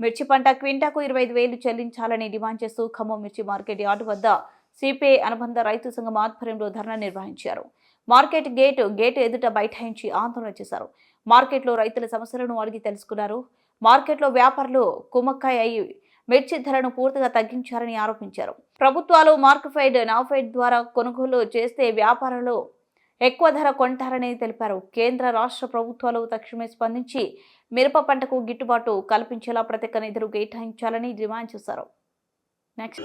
మిర్చి పంట క్వింటాకు ఇరవై ఐదు వేలు చెల్లించాలని డిమాండ్ చేస్తూ ఖమ్మం మిర్చి మార్కెట్ యార్డు వద్ద సిపిఐ అనుబంధ రైతు సంఘం ఆధ్వర్యంలో ధర్నా నిర్వహించారు. మార్కెట్ గేట్ గేట్ ఎదుట బైఠాయించి ఆందోళన చేశారు. మార్కెట్లో రైతుల సమస్యలను అడిగి తెలుసుకున్నారు. మార్కెట్లో వ్యాపారులు కుమ్మక్కాయ అయి మిర్చి ధరను పూర్తిగా తగ్గించారని ఆరోపించారు. ప్రభుత్వాలు మార్క్ఫైడ్ నాఫైడ్ ద్వారా కొనుగోలు చేస్తే వ్యాపారులు ఎక్కువ ధర కొంటారని తెలిపారు. కేంద్ర రాష్ట్ర ప్రభుత్వాలు తక్షణమే స్పందించి మిరప పంటకు గిట్టుబాటు కల్పించేలా ప్రత్యేక నిధులు కేటాయించాలని డిమాండ్ చేశారు. నెక్స్ట్.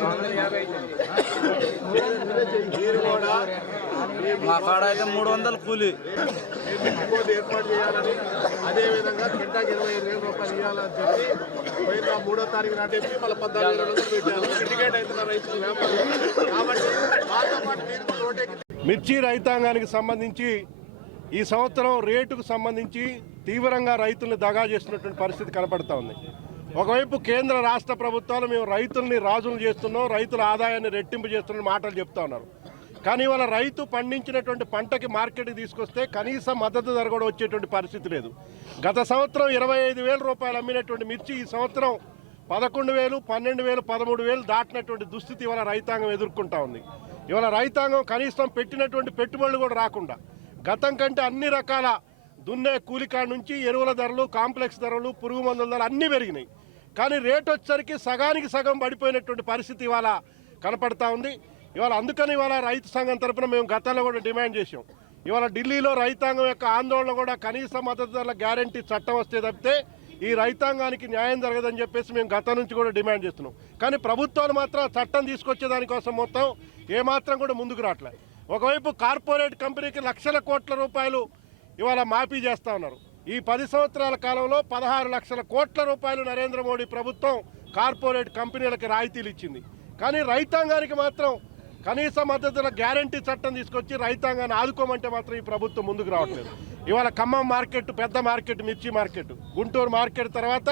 కూలీలకు రెండు మా కాడ అయితే మూడు వందలు కూలి. ఏర్పాటు చేయాలని అదేవిధంగా కింటాకి ఇరవై ఐదు వేల రూపాయలు ఇవ్వాలని చెప్పి పోయిన మూడో తారీఖు నాటేసి మళ్ళీ పద్నాలుగు వేల రోజులు పెట్టారు సిండికేట్ అవుతున్న రైతులు వ్యాపారులు కాబట్టి వాళ్ళతో పాటు మీరు కూడా రోడ్డెక్కి మిర్చి రైతాంగానికి సంబంధించి ఈ సంవత్సరం రేటుకు సంబంధించి తీవ్రంగా రైతులను దగా చేసినటువంటి పరిస్థితి కనపడతా ఉంది. ఒకవైపు కేంద్ర రాష్ట్ర ప్రభుత్వాలు మేము రైతుల్ని రాజులు చేస్తున్నాం రైతుల ఆదాయాన్ని రెట్టింపు చేస్తున్న మాటలు చెప్తా ఉన్నారు. కానీ ఇవాళ రైతు పండించినటువంటి పంటకి మార్కెట్కి తీసుకొస్తే కనీస మద్దతు ధర కూడా వచ్చేటువంటి పరిస్థితి లేదు. గత సంవత్సరం ఇరవై ఐదు వేల రూపాయలు అమ్మినటువంటి మిర్చి ఈ సంవత్సరం పదకొండు వేలు పన్నెండు వేలు పదమూడు వేలు దాటినటువంటి దుస్థితి ఇవాళ రైతాంగం ఎదుర్కొంటా ఉంది. ఇవాళ రైతాంగం కనీసం పెట్టినటువంటి పెట్టుబడులు కూడా రాకుండా గతం కంటే అన్ని రకాల దున్నే కూలికాడ నుంచి ఎరువుల ధరలు కాంప్లెక్స్ ధరలు పురుగు మందుల ధరలు అన్నీ పెరిగినాయి. కానీ రేట్ వచ్చేసరికి సగానికి సగం పడిపోయినటువంటి పరిస్థితి ఇవాళ కనపడతా ఉంది. ఇవాళ అందుకని ఇవాళ రైతు సంఘం తరపున మేము గతంలో కూడా డిమాండ్ చేసాం ఇవాళ ఢిల్లీలో రైతాంగం యొక్క ఆందోళన కూడా కనీస మద్దతు ధరల గ్యారంటీ చట్టం వస్తే తప్పితే ఈ రైతాంగానికి న్యాయం జరగదని చెప్పేసి మేము గతం నుంచి కూడా డిమాండ్ చేస్తున్నాం. కానీ ప్రభుత్వాలు మాత్రం చట్టం తీసుకొచ్చే దానికోసం మొత్తం ఏమాత్రం కూడా ముందుకు రావట్లేదు ఒకవైపు కార్పొరేట్ కంపెనీకి లక్షల కోట్ల రూపాయలు ఇవాళ మాఫీ చేస్తా ఉన్నారు. ఈ పది సంవత్సరాల కాలంలో పదహారు లక్షల కోట్ల రూపాయలు నరేంద్ర మోడీ ప్రభుత్వం కార్పొరేట్ కంపెనీలకి రాయితీలు ఇచ్చింది. కానీ రైతాంగానికి మాత్రం కనీస మద్దతుల గ్యారంటీ చట్టం తీసుకొచ్చి రైతాంగాన్ని ఆదుకోమంటే మాత్రం ఈ ప్రభుత్వం ముందుకు రావట్లేదు. ఇవాళ ఖమ్మం మార్కెట్ పెద్ద మార్కెట్ మిర్చి మార్కెట్. గుంటూరు మార్కెట్ తర్వాత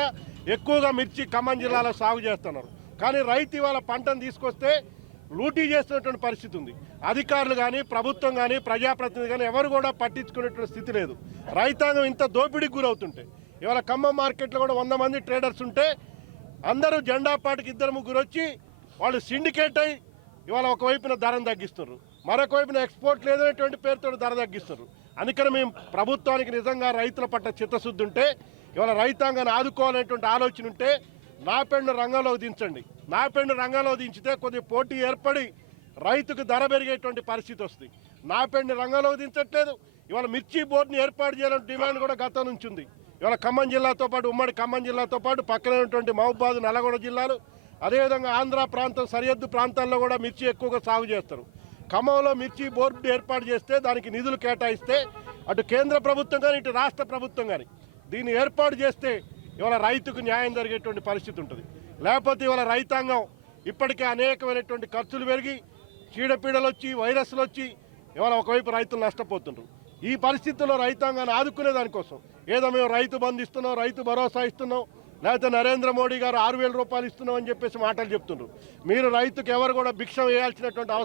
ఎక్కువగా మిర్చి ఖమ్మం జిల్లాలో సాగు చేస్తున్నారు. కానీ రైతు ఇవాళ పంటను తీసుకొస్తే లూటీ చేస్తున్నటువంటి పరిస్థితి ఉంది. అధికారులు కానీ ప్రభుత్వం కానీ ప్రజాప్రతినిధి కానీ ఎవరు కూడా పట్టించుకునేటువంటి స్థితి లేదు. రైతాంగం ఇంత దోపిడీకి గురవుతుంటే ఇవాళ ఖమ్మం మార్కెట్లో కూడా వంద మంది ట్రేడర్స్ ఉంటే అందరూ జెండా పాటికి ఇద్దరు ముగ్గురు వచ్చి వాళ్ళు సిండికేట్ అయి ఇవాళ ఒకవైపున ధరను తగ్గిస్తున్నారు మరొక వైపున ఎక్స్పోర్ట్ లేదనేటువంటి పేరుతో ధర తగ్గిస్తున్నారు అందుకని మేము ప్రభుత్వానికి నిజంగా రైతుల పట్ల చిత్తశుద్ధి ఉంటే ఇవాళ రైతాంగాన్ని ఆదుకోవాలనేటువంటి ఆలోచన ఉంటే నాపెండు రంగంలో దించండి. నాపెండు రంగంలో దించితే కొద్ది పోటీ ఏర్పడి రైతుకు ధర పెరిగేటువంటి పరిస్థితి వస్తుంది. నాపెండు రంగంలో దించట్లేదు. ఇవాళ మిర్చి బోర్డుని ఏర్పాటు చేయాలని డిమాండ్ కూడా గతం నుంచి ఉంది. ఇవాళ ఖమ్మం జిల్లాతో పాటు ఉమ్మడి ఖమ్మం జిల్లాతో పాటు పక్కనటువంటి మహబాద్ మహబూబాద్ నల్లగొండ జిల్లాలు అదేవిధంగా ఆంధ్ర ప్రాంతం సరిహద్దు ప్రాంతాల్లో కూడా మిర్చి ఎక్కువగా సాగు చేస్తారు. ఖమ్మంలో మిర్చి బోర్డు ఏర్పాటు చేస్తే దానికి నిధులు కేటాయిస్తే అటు కేంద్ర ప్రభుత్వం కానీ ఇటు రాష్ట్ర ప్రభుత్వం కానీ దీన్ని ఏర్పాటు చేస్తే ఇవాళ రైతుకు న్యాయం జరిగేటువంటి పరిస్థితి ఉంటుంది. లేకపోతే ఇవాళ రైతాంగం ఇప్పటికే అనేకమైనటువంటి ఖర్చులు పెరిగి చీడపీడలు వచ్చి వైరస్లు వచ్చి ఇవాళ ఒకవైపు రైతులు నష్టపోతుంటారు ఈ పరిస్థితుల్లో రైతాంగాన్ని ఆదుకునే దానికోసం ఏదో మేము రైతు బంధు ఇస్తున్నాం రైతు భరోసా ఇస్తున్నాం లేకపోతే నరేంద్ర మోడీ గారు ఆరు రూపాయలు ఇస్తున్నాం అని చెప్పేసి మాటలు చెప్తుండ్రు. మీరు రైతుకు ఎవరు కూడా భిక్షం వేయాల్సినటువంటి అవసరం